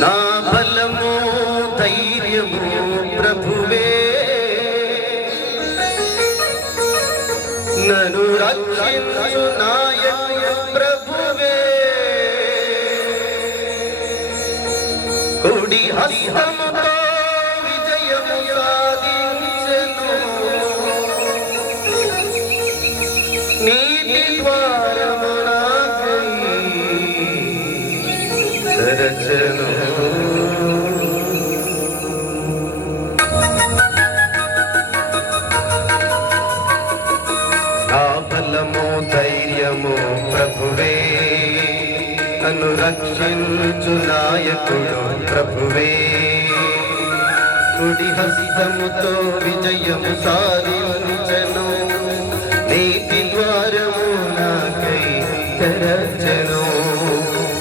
నా బలము ధైర్యము ప్రభువే, నన్ను రక్షించు నాయకుడు ప్రభువే. కుడి హస్తముతో విజయము సాధించెను, నీతి ద్వారము నాకై తెరచెను. నా బలము ధైర్యము ప్రభువే, నన్ను రక్షించు నాయకుడు ప్రభువే. కుడి హస్తముతో విజయము సాధించెను, నీతి ద్వారము నాకై తెరచెను.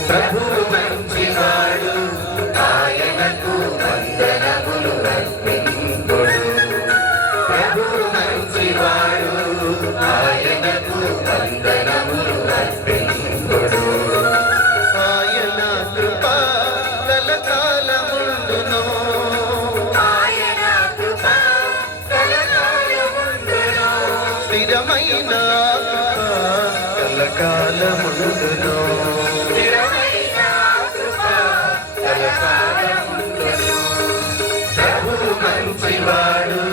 ప్రభువు మంచివాడు, ఆయనకు వందనములు అర్పించుడు. ప్రభువు మంచివాడు, ఆయనకు వందనములు అర్పించుడు. ఆయన కృప కలకాలముండును, ఆయన కృప కలకాలముండును. స్థిరమైన కలకాలముండును, స్థిరమైన కృప కలకాలముండును. ప్రభువు మంచివాడు,